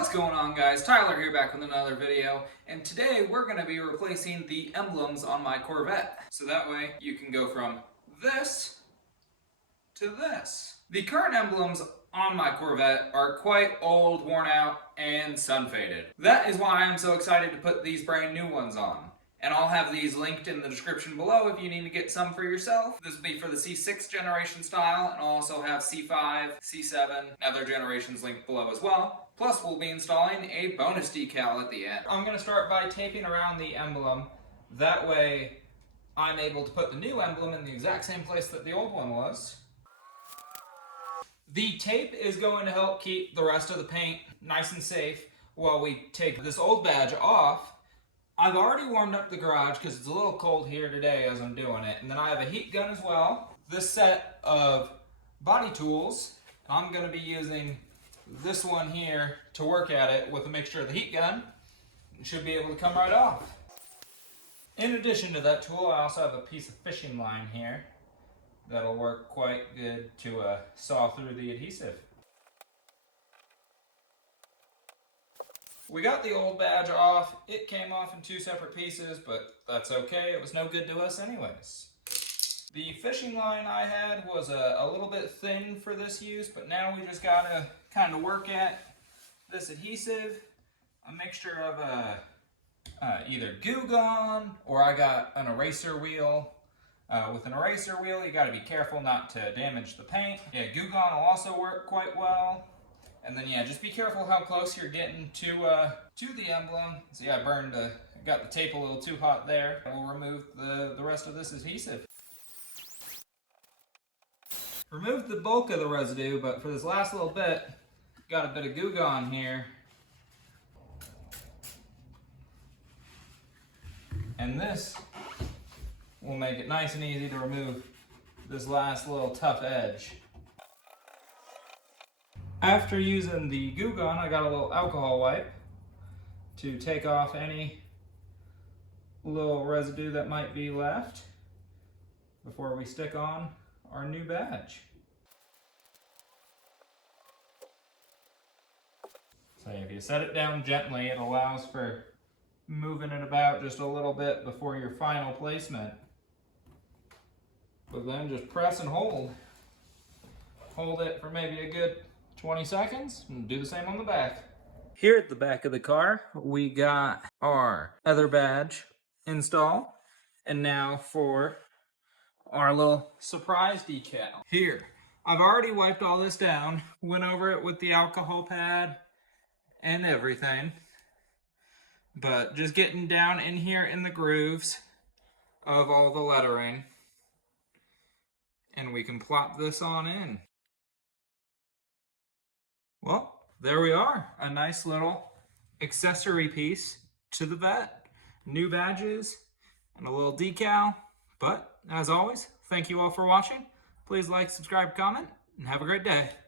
What's going on, guys? Tyler here, back with another video, and today we're going to be replacing the emblems on my Corvette. So that way you can go from this to this. The current emblems on my Corvette are quite old, worn out, and sun-faded. That is why I'm so excited to put these brand new ones on. And I'll have these linked in the description below if you need to get some for yourself. This will be for the C6 generation style, and I'll also have C5, C7, and other generations linked below as well. Plus, we'll be installing a bonus decal at the end. I'm going to start by taping around the emblem. That way, I'm able to put the new emblem in the exact same place that the old one was. The tape is going to help keep the rest of the paint nice and safe while we take this old badge off. I've already warmed up the garage because it's a little cold here today as I'm doing it. And then I have a heat gun as well. This set of body tools, I'm going to be using this one here to work at it with a mixture of the heat gun. It should be able to come right off. In addition to that tool, I also have a piece of fishing line here that'll work quite good to saw through the adhesive. We got the old badge off. It came off in two separate pieces, but that's okay. It was no good to us anyways. The fishing line I had was a little bit thin for this use, but now we just gotta kind of work at this adhesive. A mixture of either Goo Gone, or I got an eraser wheel. With an eraser wheel, you gotta be careful not to damage the paint. Yeah, Goo Gone will also work quite well. And then yeah, just be careful how close you're getting to the emblem. So yeah, I got the tape a little too hot there. We'll remove the rest of this adhesive. Removed the bulk of the residue, but for this last little bit, got a bit of Goo Gone here. And this will make it nice and easy to remove this last little tough edge. After using the Goo Gone, I got a little alcohol wipe to take off any little residue that might be left before we stick on our new badge. So if you set it down gently, it allows for moving it about just a little bit before your final placement. But then just press and hold. Hold it for maybe a good 20 seconds, and do the same on the back. Here at the back of the car, we got our other badge install, and now for our little surprise decal. Here, I've already wiped all this down, went over it with the alcohol pad and everything, but just getting down in here in the grooves of all the lettering, and we can plop this on in. Well, there we are, a nice little accessory piece to the vet. New badges and a little decal. But as always, thank you all for watching. Please like, subscribe, comment, and have a great day.